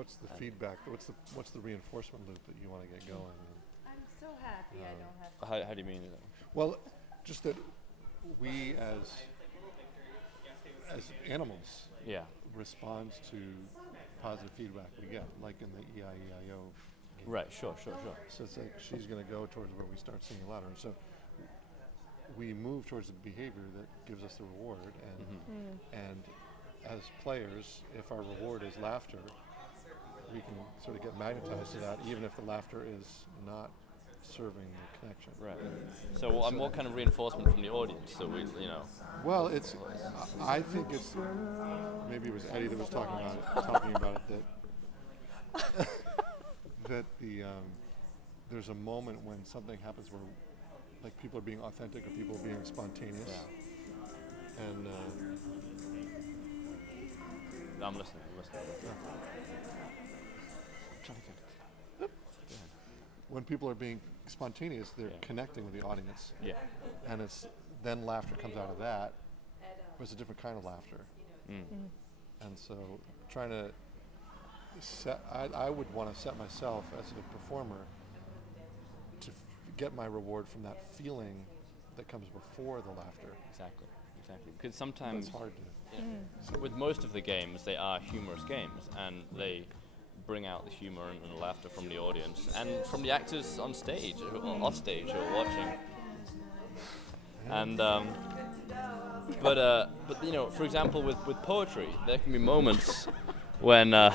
what's the feedback? What's the reinforcement loop that you want to get going? I'm so happy I don't have to. How do you mean? Well, just that we as animals Yeah. respond to positive feedback we get, like in the EIEIO. Right. Sure. So it's like she's going to go towards where we start singing louder, and so we move towards the behavior that gives us the reward, and as players, if our reward is laughter, we can sort of get magnetized to that, even if the laughter is not serving the connection. Right. So what kind of reinforcement from the audience? So we, Well, I think it's, maybe it was Eddie that was talking about it, that there's a moment when something happens where, like, people are being authentic or people are being spontaneous. Yeah. And I'm listening. when people are being spontaneous, they're connecting with the audience. Yeah. And then laughter comes out of that, but it's a different kind of laughter. And so trying to I would want to set myself as a performer to get my reward from that feeling that comes before the laughter. Exactly. Because sometimes it's hard to. So with most of the games, they are humorous games, and they bring out the humor and the laughter from the audience and from the actors on stage or off stage or watching. And but for example, with poetry, there can be moments when It'll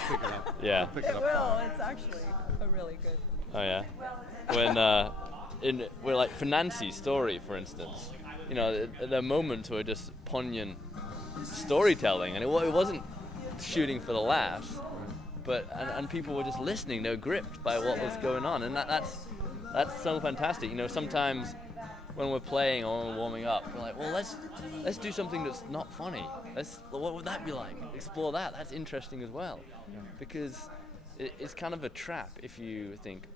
pick it up. Yeah. It'll pick It up will. fine. It's actually a really good. Oh yeah. When we're like for Nancy's story, for instance, there are moments where just poignant storytelling, and it wasn't shooting for the laughs, but and people were just listening. They were gripped by what was going on, and that's so fantastic. Sometimes when we're playing or when we're warming up, we're like, well, let's do something that's not funny. What would that be like? Explore that. That's interesting as well, because it's kind of a trap if you think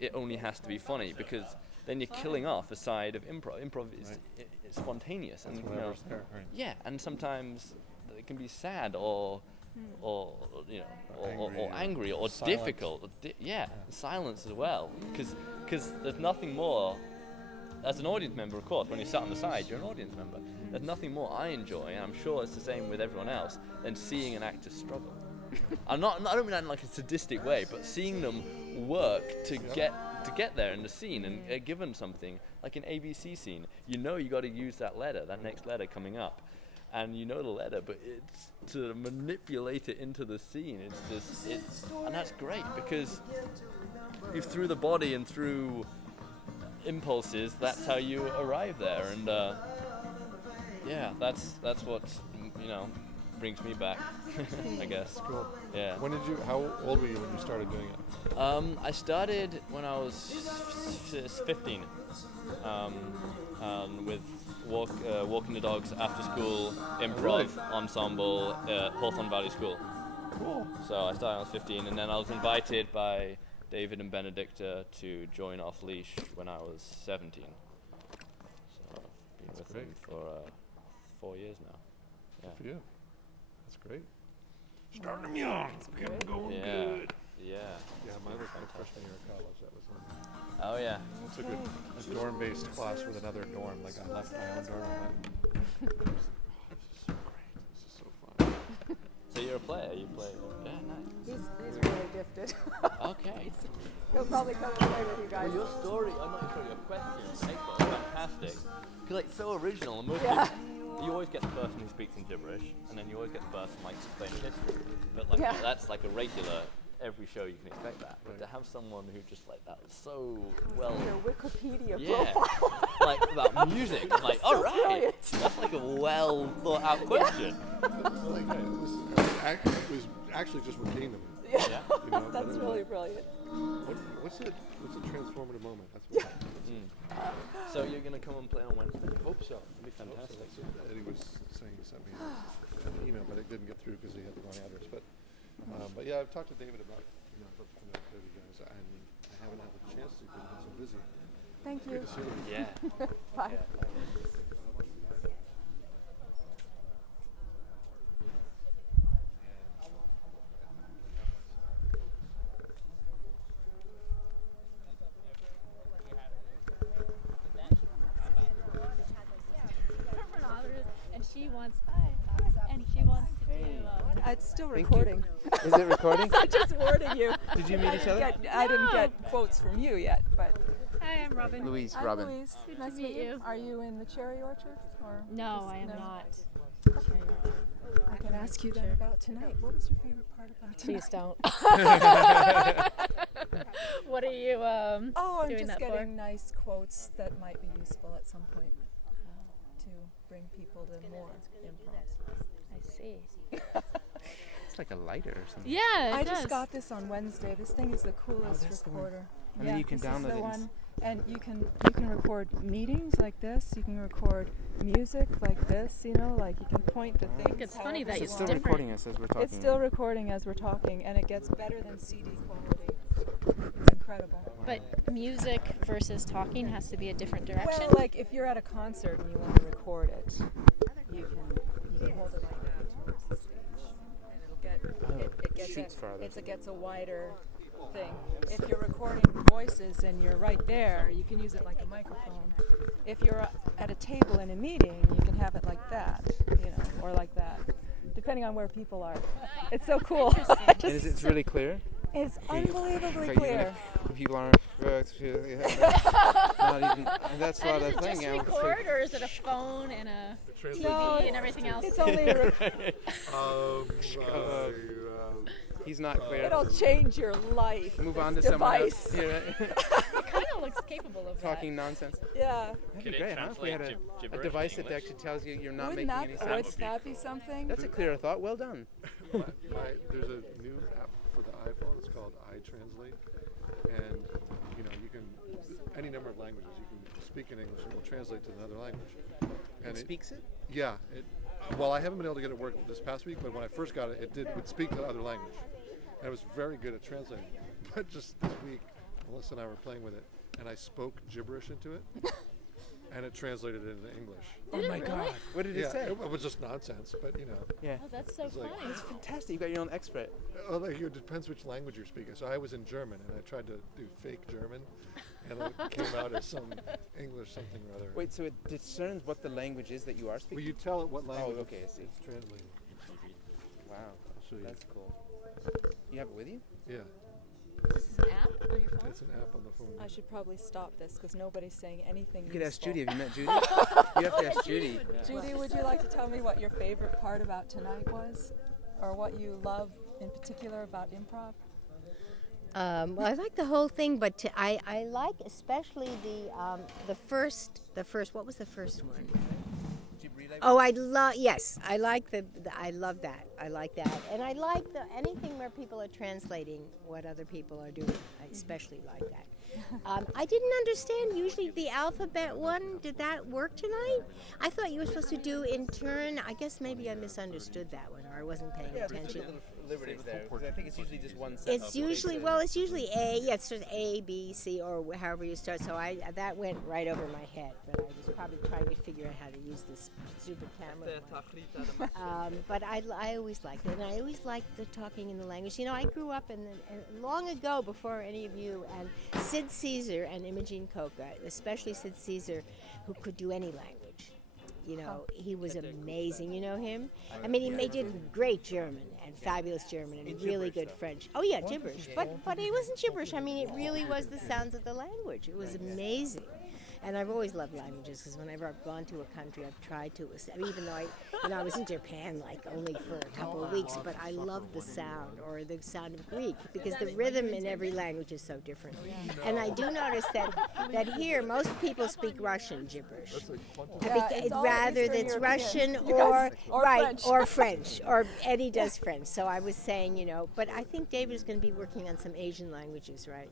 it only has to be funny, because then you're killing off a side of improv. Improv is it's spontaneous, That's and whatever's there, right? yeah, and sometimes it can be sad or angry or silent. difficult. Silence as well, because there's nothing more. As an audience member, of course, when you're sat on the side, you're an audience member. There's nothing more I enjoy, and I'm sure it's the same with everyone else, than seeing an actor struggle. I don't mean that in like a sadistic way, but seeing them work to get there in the scene and given something like an ABC scene, you got to use that next letter coming up, and the letter, but it's to manipulate it into the scene. And that's great, because through the body and through impulses, that's how you arrive there, and that's what brings me back. I guess. Cool. Yeah. How old were you when you started doing it? I started when I was 15, with Walking the Dogs after school improv ensemble at Hawthorne Valley School. Cool. So I started when I was 15, and then I was invited by David and Benedicta to join off Leash when I was 17. So I've been with them for 4 years now. Yeah. Good for you. That's great. Starting them young. Get them going good. Yeah. Yeah, mine was my freshman year of college. That was when Oh yeah. I took a dorm-based class with another dorm. Like, I left my own dorm and went, this is so great. This is so fun. So you're a player. You play. Yeah, nice. He's really gifted. Okay. He'll probably come and play with you guys. Well, your story, I'm not sure your question, fantastic. Because it's so original, and most Yeah. people, you always get the person who speaks in gibberish, and then you always get the person like explaining history. But like that's like a regular, every show you can expect that. But to have someone who just like that was so well. Your Wikipedia Yeah. profile. Like about music. I'm like, So all right, brilliant. that's like a well thought out question. It was actually just what came to me. Yeah. That's really brilliant. What's a transformative moment? That's what So you're gonna come and play on Wednesday? Hope so. It'd be fantastic. Eddie was saying he sent me an email, but it didn't get through because he had the wrong address. But yeah, I've talked to David about about the coming out to you guys, and I haven't had the chance to because I've been so busy. Thank you. Good to see you. Yeah. Bye. It's still Thank you. recording. Is it recording? I'm just warning you. Did you meet each other? I didn't get quotes from you yet, but. Hi, I'm Robin. Louise, Hi, Robin. Louise. Good Nice to to meet you. Are you in the cherry orchard? Or No, just- I am no? not. I can ask you then about tonight. What was your favorite part about tonight? Please don't. What are you Oh, I'm doing just that getting for? nice quotes that might be useful at some point to bring people to more improvs. I see. It's like a lighter or something. Yeah, I it just does. got this on Wednesday. This thing is the coolest that's the one. recorder. And then you can this is download the it and one. And you can record meetings like this. You can record music like this. You know, like you can point to things. it's funny however that you It's it's still want. different. recording us as we're talking. It's still recording as we're talking, and it gets better than CD quality. It's incredible. But music versus talking has to be a different direction. Well, like if you're at a concert and you want to record it, you can hold it like that towards the stage, and it'll get it shoots farther. it gets a wider thing. If you're recording voices and you're right there, you can use it like a microphone. If you're at a table in a meeting, you can have it like that, you know, or like that, depending on where people are. It's so cool. And it's really clear. It's unbelievably Even clear. if people aren't. Not even. And that's And what does I it think. just record, or is it a phone and a TV No, and everything else? It's only He's not clear. it'll change your life. Move on to this someone device. else. Yeah, right. It kind of looks capable of Talking nonsense. Yeah. That'd Can be it great, huh? If we had translate a gibberish device in that English? actually tells you you're not Wouldn't making that, any sense. that be something? That's a clear thought. Well done. There's a new app for the iPhone. It's called iTranslate, and you can any number of languages. You can speak in English and it will translate to another language. And It speaks it? Yeah. Well, I haven't been able to get it work this past week, but when I first got it, would speak the other language, and it was very good at translating. But just this week, Melissa and I were playing with it, and I spoke gibberish into it, and it translated it into English. Oh my God. What did it say? It was just nonsense, but Yeah. Oh, that's so It's like- funny. It's fantastic. You got your own expert. Well, it depends which language you're speaking. So I was in German, and I tried to do fake German, and it came out as some English something or other. Wait, so it discerns what the language is that you are speaking? Well, you tell it what language okay, I see. it's translating. Wow. I'll show you. That's cool. You have it with you? Yeah, This is an app on your phone? it's an app on the phone. I should probably stop this because nobody's saying anything You could ask useful. Judy. Have you met Judy? You have to ask Judy. Judy, would you like to tell me what your favorite part about tonight was? Or what you love in particular about improv? Well, I like the whole thing, but I like especially the first. What was the first one? Oh, I love. Yes, I like I love that. I like that, and I like anything where people are translating what other people are doing. I especially like that. I didn't understand usually the alphabet one. Did that work tonight? I thought you were supposed to do in turn. I guess maybe I misunderstood that one, or I wasn't paying attention. Liberties there. I think it's usually just one sentence. It's usually A. Yeah, it's just A, B, C, or however you start. So that went right over my head. But I was probably trying to figure out how to use this stupid camera. But I always liked it, and I always liked the talking in the language. You know, I grew up in long ago, before any of you, and Sid Caesar and Imogene Coca, especially Sid Caesar, who could do any language. You know, he was amazing. You know him? I mean, he did great German and fabulous German and really good French. Oh yeah, gibberish. But it wasn't gibberish. I mean, it really was the sounds of the language. It was amazing. And I've always loved languages because whenever I've gone to a country, I've tried to. I mean, even though I was in Japan like only for a couple of weeks, but I loved the sound or the sound of Greek because the rhythm in every language is so different. And I do notice that here most people speak Russian gibberish, Yeah, it's all rather Eastern it's European. Russian You guys- or right French. or French or Eddie does French. So I was saying, but I think David is going to be working on some Asian languages, right?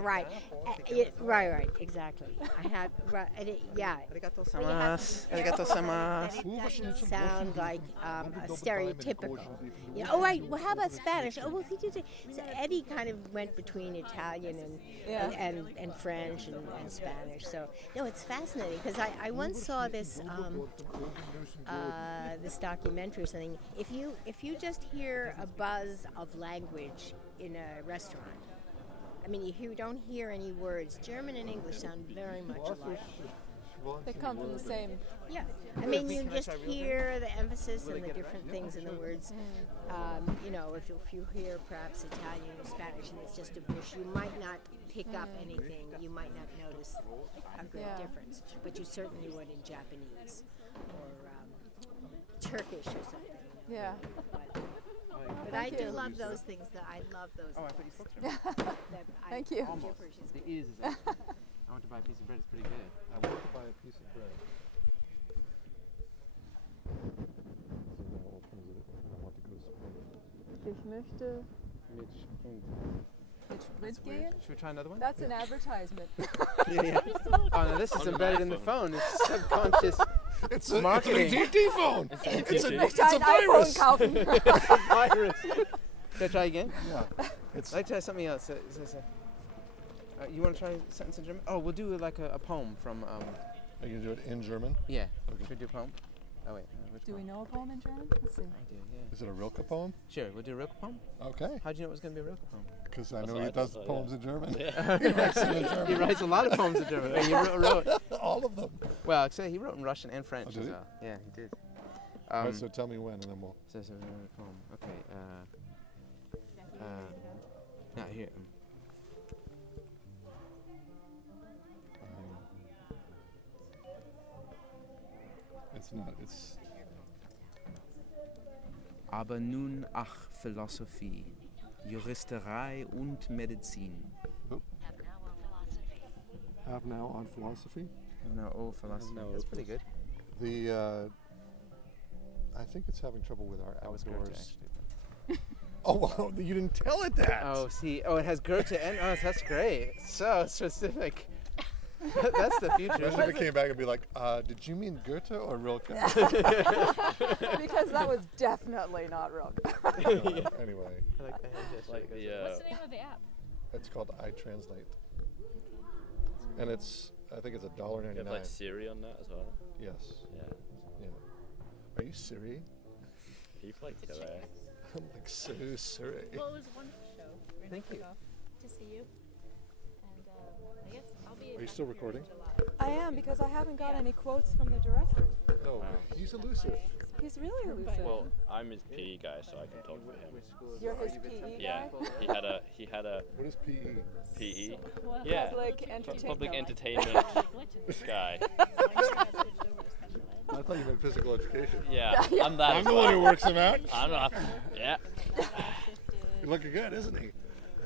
Right. Right, exactly. I had, yeah. Arigato gozaimasu. Arigato gozaimasu. Sound like stereotypical. Oh, right. Well, how about Spanish? Oh, well, so Eddie kind of went between Italian and French and Spanish. So, no, it's fascinating because I once saw this this documentary or something. If you just hear a buzz of language in a restaurant, I mean, you don't hear any words. German and English sound very much alike. They come from the same. Yeah, I mean, you just hear the emphasis and the different things in the words. You know, if you hear perhaps Italian or Spanish and it's just a bush, you might not pick up anything. You might not notice a great difference, but you certainly would in Japanese or Turkish or something. You know. Yeah. But I do love those things. I love those. Oh, I thought you spoke to me. Thank you. Almost. The ears is excellent. I want to buy a piece of bread. It's pretty good. I want to buy a piece of bread. So now opens it. I want to go split. Ich möchte mit Sprit gehen. Should we try another one? That's an advertisement. Yeah. Oh no, this is embedded in the phone. It's subconscious. It's marketing. an AT&T phone. Ich möchte ein iPhone kaufen. Virus. Should I try again? Yeah. I'd like to try something else. You want to try a sentence in German? Oh, we'll do like a poem from. Are you going to do it in German? Yeah. Okay. Should we do a poem? Oh wait. Which Do we poem? know a poem in German? Let's see. I do. Yeah. Is it a Rilke poem? Sure. We'll do a Rilke poem. Okay. How'd you know it was going to be a Rilke poem? Because I That's know what he I does thought, poems in German. Yeah. He writes them in German. He writes a lot of poems in German. And he wrote. All of them. Well, actually, he wrote in Russian and French Oh, did as he? well. Yeah, he did. All right, so tell me when, and then we'll. So a poem. Okay. Now here. It's not. It's. Aber nun, ach, Philosophie, Juristerei und Medizin. Have now on philosophy. No, oh, philosophy. No, That's pretty good. The. I think it's having trouble with our That was Goethe, outdoors. actually. Oh, wow, you didn't tell it that. Oh, see. Oh, it has Goethe and. Oh, that's great. So specific. That's the future. Imagine if it came back and be like, did you mean Goethe or Rilke? Because that was definitely not Rilke. Anyway, I like the hand gesture. Like the What's the name of the app? it's called iTranslate, and it's. I think it's $1.99. you have like Siri on that as well. Yes. Yeah. Yeah. Are you Siri? He's like I'm like Siri. Well, it was a wonderful show. We're Thank you. to see you. And I guess I'll be. Are you still recording? I am, because I haven't got any quotes from the director. Oh, he's elusive. He's really elusive. Well, I'm his PE guy, so I can talk for him. You're his PE Yeah. guy? He had a What is PE? PE. Well, Yeah. Public entertainment. Public entertainment guy. I thought you meant physical education. Yeah. I'm that. I'm as the well. one who works him out. I'm not. Yeah. You're looking good, isn't he?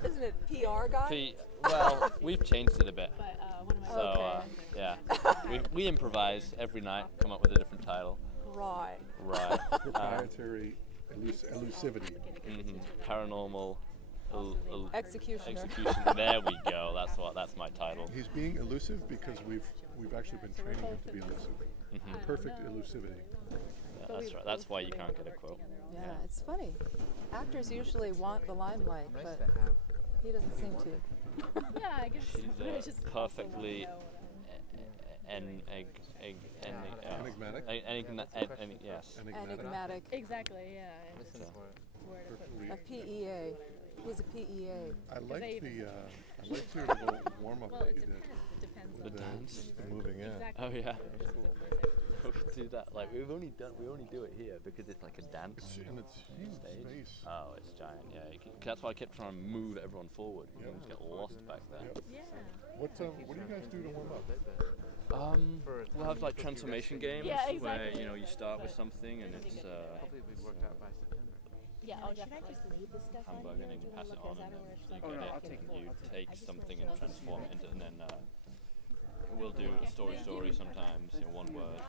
Isn't it PR guy? Well, we've changed it a bit. But one of my So yeah, we improvise every night, come up with a different title. Right. Right. Proprietary elusivity. Paranormal Executioner. execution. There we go. That's my title. He's being elusive because we've actually been training him to be elusive. Perfect elusivity. Yeah, that's right. That's why you can't get a quote. Yeah, it's funny. Actors usually want the limelight, but he doesn't seem to. Yeah, I guess. She's just perfectly Enigmatic. Yes. Enigmatic. Exactly. Yeah. Perfectly. A PEA. He's a PEA. I like your little warm up Well, that it you did. depends. The With dance. the moving in. Exactly. Oh yeah. Yeah. We could do that. Like we only do it here because it's like a dance. And it's huge Stage. space. Oh, it's giant. Yeah. That's why I kept trying to move everyone forward. You Yep. just get lost back there. Yep. Yeah. What do you guys do to warm up? We'll have like transformation games Yeah, where exactly. you start with something and it's Hopefully we've worked out by September. Yeah. Should I just leave this stuff on hamburger here? and Do you pass it look on at and that, or then should I you Oh, get no, it I'll take and you it. take something and transform it into, and then we'll do a story sometimes in one word.